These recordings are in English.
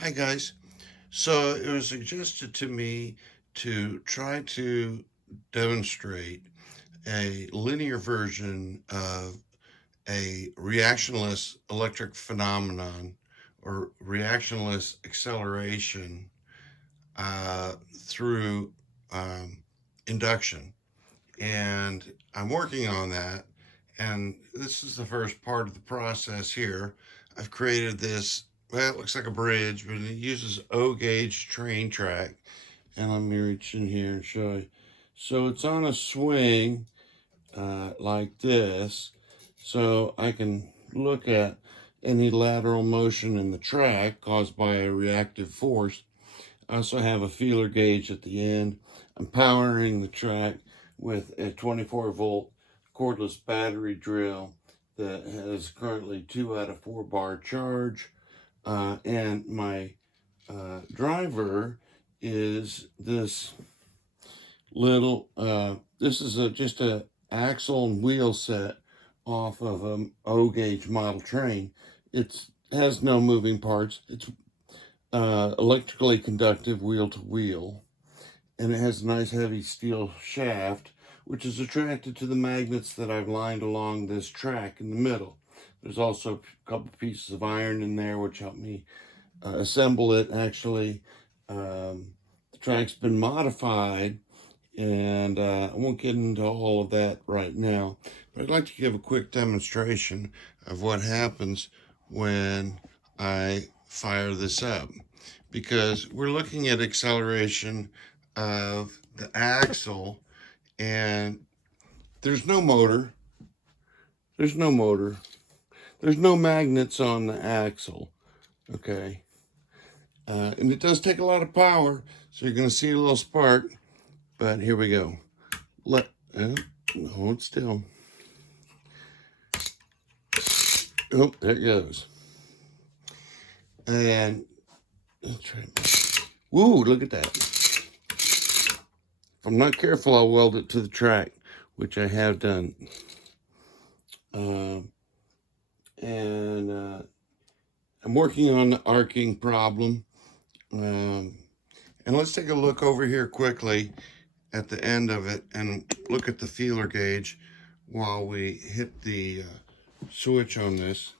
Hi guys. So it was suggested to me to try to demonstrate a linear version of a reactionless electric phenomenon or reactionless acceleration through induction. And I'm working on that. And this is the first part of the process here. I've created this, well, it looks like a bridge, but it uses O-gage train track. And let me reach in here and show you. So it's on a swing like this. So I can look at any lateral motion in the track caused by a reactive force. I also have a feeler gauge at the end. I'm powering the track with a 24-volt cordless battery drill that has currently 2 out of 4 bar charge. And my driver is this little, this is just a axle and wheel set off of an O-gage model train. It has no moving parts. It's electrically conductive wheel to wheel, and it has a nice heavy steel shaft, which is attracted to the magnets that I've lined along this track in the middle. There's also a couple pieces of iron in there which help me assemble it. Actually, the track's been modified, and I won't get into all of that right now, but I'd like to give a quick demonstration of what happens when I fire this up, because we're looking at acceleration of the axle, and there's no motor, there's no motor, there's no magnets on the axle, okay? And it does take a lot of power, so you're going to see a little spark, but here we go. Hold still. Oh, there it goes. And let's try it. Woo, look at that. If I'm not careful, I'll weld it to the track, which I have done. I'm working on the arcing problem. And let's take a look over here quickly at the end of it and look at the feeler gauge while we hit the switch on this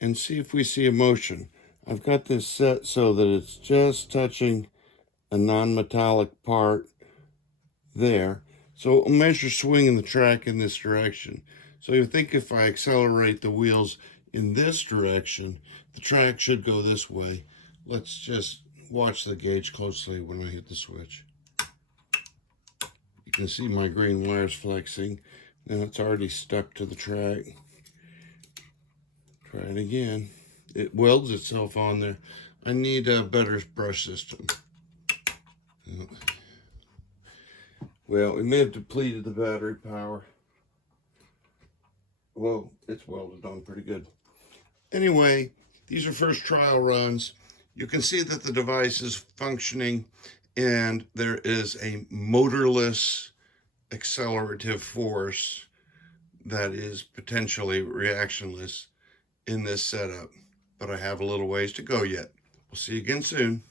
and see if we see a motion. I've got this set so that it's just touching a non-metallic part there. So I'll measure swinging the track in this direction. So you think if I accelerate the wheels in this direction, the track should go this way. Let's just watch the gauge closely when I hit the switch. You can see my green wires flexing. Now it's already stuck to the track. Try it again. It welds itself on there. I need a better brush system. Well, we may have depleted the battery power. Well, it's welded on pretty good. Anyway, these are first trial runs. You can see that the device is functioning, and there is a motorless accelerative force that is potentially reactionless in this setup. But I have a little ways to go yet. We'll see you again soon.